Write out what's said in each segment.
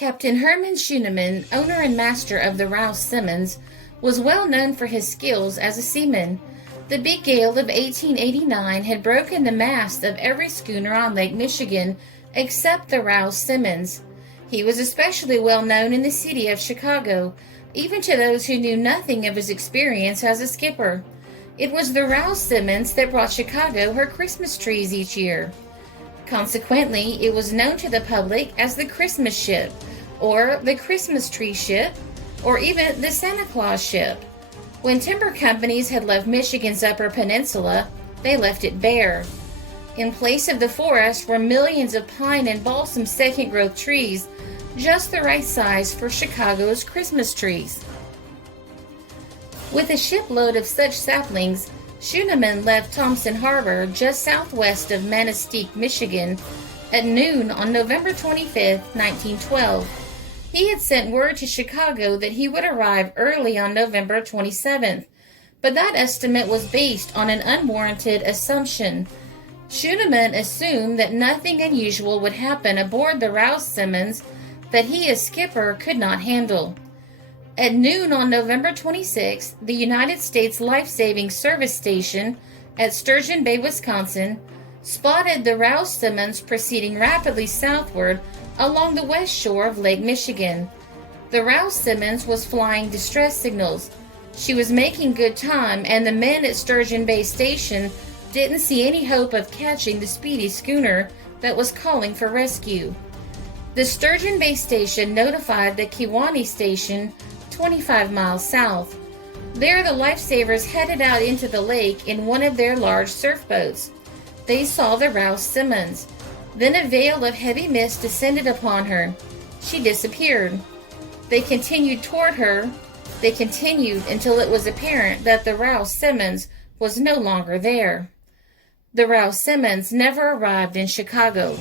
Captain Herman Schuneman, owner and master of the Rouse Simmons, was well known for his skills as a seaman. The big gale of 1889 had broken the mast of every schooner on Lake Michigan except the Rouse Simmons. He was especially well known in the city of Chicago, even to those who knew nothing of his experience as a skipper. It was the Rouse Simmons that brought Chicago her Christmas trees each year. Consequently, it was known to the public as the Christmas ship, or the Christmas tree ship, or even the Santa Claus ship. When timber companies had left Michigan's Upper Peninsula, they left it bare. In place of the forest were millions of pine and balsam second-growth trees, just the right size for Chicago's Christmas trees. With a shipload of such saplings, Schuneman left Thompson Harbor just southwest of Manistee, Michigan, at noon on November 25, 1912. He had sent word to Chicago that he would arrive early on November 27th, but that estimate was based on an unwarranted assumption. Schuneman assumed that nothing unusual would happen aboard the Rouse Simmons that he as skipper could not handle. At noon on November 26, the United States Life-Saving Service Station at Sturgeon Bay, Wisconsin, spotted the Rouse Simmons proceeding rapidly southward along the west shore of Lake Michigan. The Rouse Simmons was flying distress signals. She was making good time, and the men at Sturgeon Bay Station didn't see any hope of catching the speedy schooner that was calling for rescue. The Sturgeon Bay Station notified the Kewanee Station 25 miles south. There, the lifesavers headed out into the lake in one of their large surf boats. They saw the Rouse Simmons. Then a veil of heavy mist descended upon her. She disappeared. They continued toward her. They continued until it was apparent that the Rouse Simmons was no longer there. The Rouse Simmons never arrived in Chicago.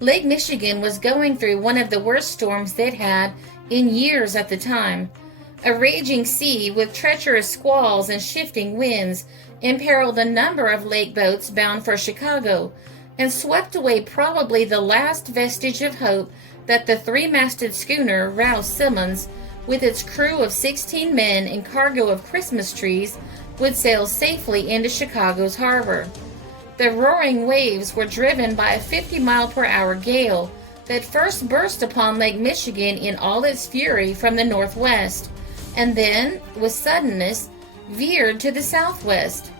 Lake Michigan was going through one of the worst storms they'd had in years at the time. A raging sea with treacherous squalls and shifting winds imperiled a number of lake boats bound for Chicago and swept away probably the last vestige of hope that the three-masted schooner Rouse Simmons, with its crew of 16 men and cargo of Christmas trees, would sail safely into Chicago's harbor. The roaring waves were driven by a 50-mile-per-hour gale that first burst upon Lake Michigan in all its fury from the northwest, and then, with suddenness, veered to the southwest.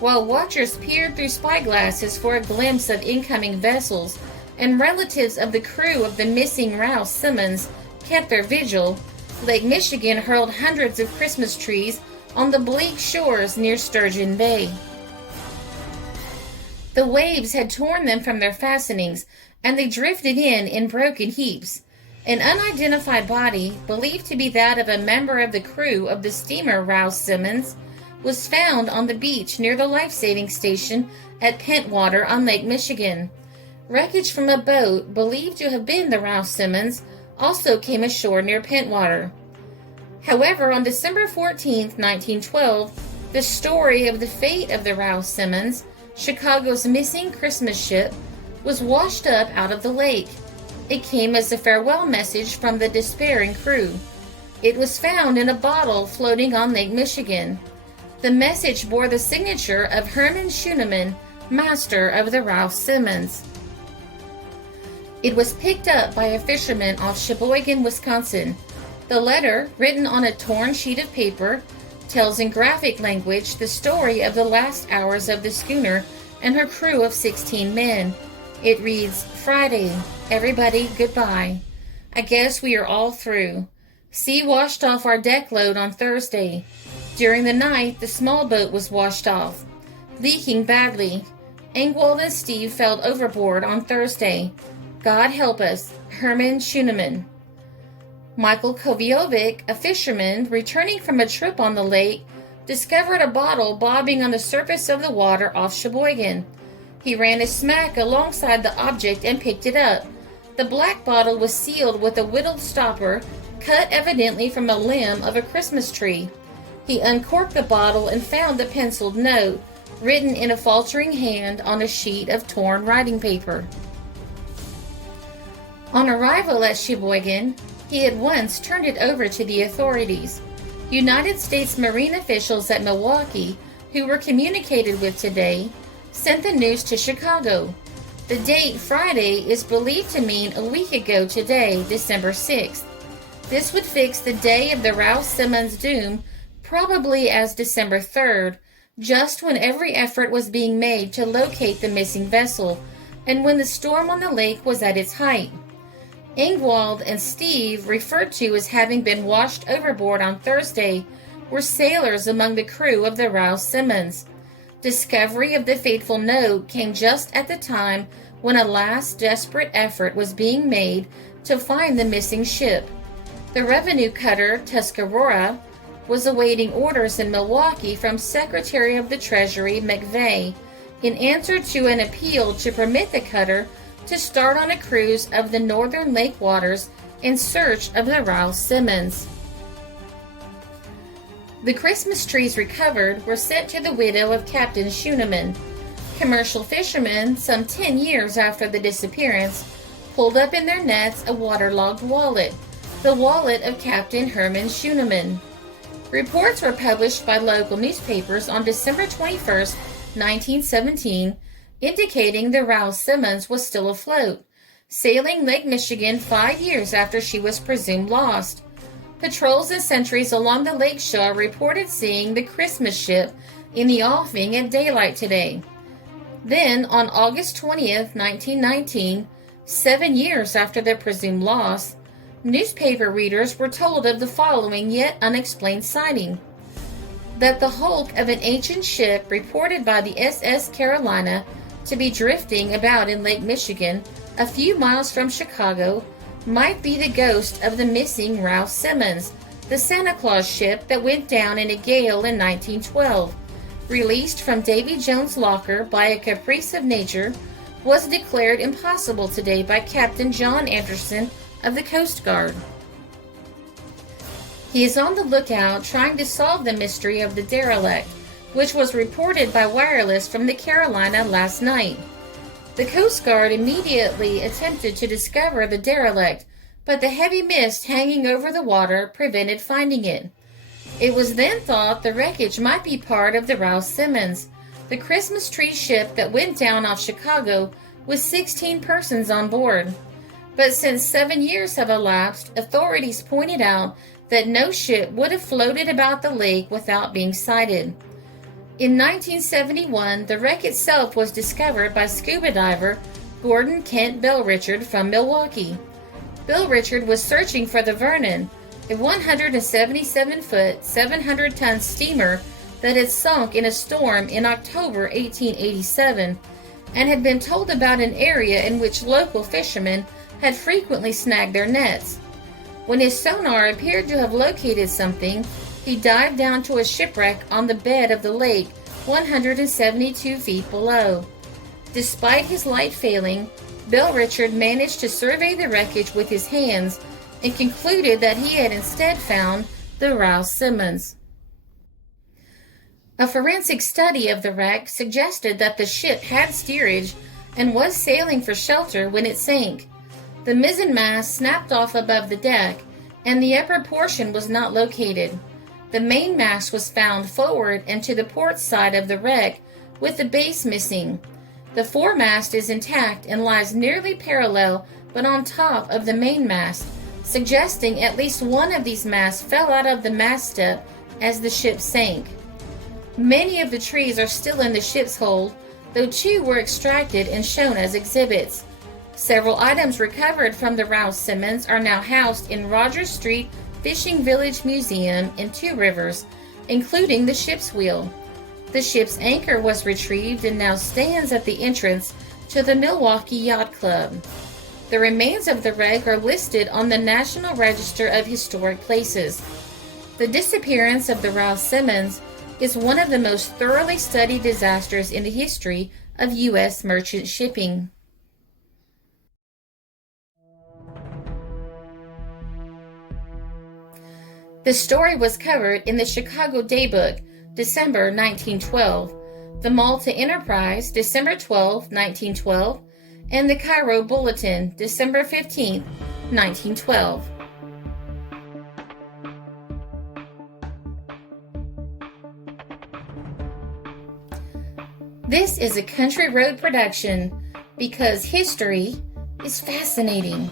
While watchers peered through spyglasses for a glimpse of incoming vessels, and relatives of the crew of the missing Rouse Simmons kept their vigil, Lake Michigan hurled hundreds of Christmas trees on the bleak shores near Sturgeon Bay. The waves had torn them from their fastenings, and they drifted in broken heaps. An unidentified body, believed to be that of a member of the crew of the steamer Rouse Simmons, was found on the beach near the life-saving station at Pentwater on Lake Michigan. Wreckage from a boat, believed to have been the Rouse Simmons, also came ashore near Pentwater. However, on December 14, 1912, the story of the fate of the Rouse Simmons, Chicago's missing Christmas ship, was washed up out of the lake. It came as a farewell message from the despairing crew. It was found in a bottle floating on Lake Michigan. The message bore the signature of Herman Schuneman, master of the Rouse Simmons. It was picked up by a fisherman off Sheboygan, Wisconsin. The letter, written on a torn sheet of paper, tells in graphic language the story of the last hours of the schooner and her crew of 16 men. It reads, "Friday. Everybody, goodbye. I guess we are all through. Sea washed off our deck load on Thursday. During the night, the small boat was washed off, leaking badly. Engwald and Steve fell overboard on Thursday. God help us. Herman Schuneman." Michael Koviovic, a fisherman returning from a trip on the lake, discovered a bottle bobbing on the surface of the water off Sheboygan. He ran his smack alongside the object and picked it up. The black bottle was sealed with a whittled stopper, cut evidently from a limb of a Christmas tree. He uncorked the bottle and found a penciled note, written in a faltering hand on a sheet of torn writing paper. On arrival at Sheboygan, he at once turned it over to the authorities. United States Marine officials at Milwaukee, who were communicated with today, sent the news to Chicago. The date Friday is believed to mean a week ago today, December 6th. This would fix the day of the Rouse Simmons doom probably as December 3rd, just when every effort was being made to locate the missing vessel and when the storm on the lake was at its height. Ingwald and Steve, referred to as having been washed overboard on Thursday, were sailors among the crew of the Rouse Simmons. Discovery of the fateful note came just at the time when a last desperate effort was being made to find the missing ship. The revenue cutter Tuscarora was awaiting orders in Milwaukee from Secretary of the Treasury McVeigh in answer to an appeal to permit the cutter to start on a cruise of the northern lake waters in search of the Rouse Simmons. The Christmas trees recovered were sent to the widow of Captain Schooneman. Commercial fishermen, some 10 years after the disappearance, pulled up in their nets a waterlogged wallet, the wallet of Captain Herman Schooneman. Reports were published by local newspapers on December 21, 1917, indicating the Rouse Simmons was still afloat, sailing Lake Michigan 5 years after she was presumed lost. Patrols and sentries along the lake shore reported seeing the Christmas ship in the offing at daylight today. Then, on August 20, 1919, 7 years after their presumed loss, newspaper readers were told of the following yet unexplained sighting: that the hulk of an ancient ship reported by the SS Carolina to be drifting about in Lake Michigan, a few miles from Chicago, might be the ghost of the missing Rouse Simmons, the Santa Claus ship that went down in a gale in 1912. Released from Davy Jones' locker by a caprice of nature, was declared impossible today by Captain John Anderson of the Coast Guard. He is on the lookout trying to solve the mystery of the derelict, which was reported by wireless from the Carolina last night. The Coast Guard immediately attempted to discover the derelict, but the heavy mist hanging over the water prevented finding it. It was then thought the wreckage might be part of the Rouse Simmons, the Christmas tree ship that went down off Chicago with 16 persons on board. But since 7 years have elapsed, authorities pointed out that no ship would have floated about the lake without being sighted. In 1971, the wreck itself was discovered by scuba diver Gordon Kent Bellrichard from Milwaukee. Bellrichard was searching for the Vernon, a 177-foot, 700-ton steamer that had sunk in a storm in October 1887, and had been told about an area in which local fishermen had frequently snagged their nets. When his sonar appeared to have located something, he dived down to a shipwreck on the bed of the lake 172 feet below. Despite his light failing, Bellrichard managed to survey the wreckage with his hands and concluded that he had instead found the Rouse Simmons. A forensic study of the wreck suggested that the ship had steerage and was sailing for shelter when it sank. The mizzenmast snapped off above the deck, and the upper portion was not located. The mainmast was found forward and to the port side of the wreck, with the base missing. The foremast is intact and lies nearly parallel but on top of the mainmast, suggesting at least one of these masts fell out of the mast step as the ship sank. Many of the trees are still in the ship's hold, though 2 were extracted and shown as exhibits. Several items recovered from the Rouse Simmons are now housed in Rogers Street Fishing Village Museum in Two Rivers, including the ship's wheel. The ship's anchor was retrieved and now stands at the entrance to the Milwaukee Yacht Club. The remains of the wreck are listed on the National Register of Historic Places. The disappearance of the Rouse Simmons is one of the most thoroughly studied disasters in the history of U.S. merchant shipping. The story was covered in the Chicago Daybook, December 1912, the Malta Enterprise, December 12, 1912, and the Cairo Bulletin, December 15, 1912. This is a Country Road production because history is fascinating.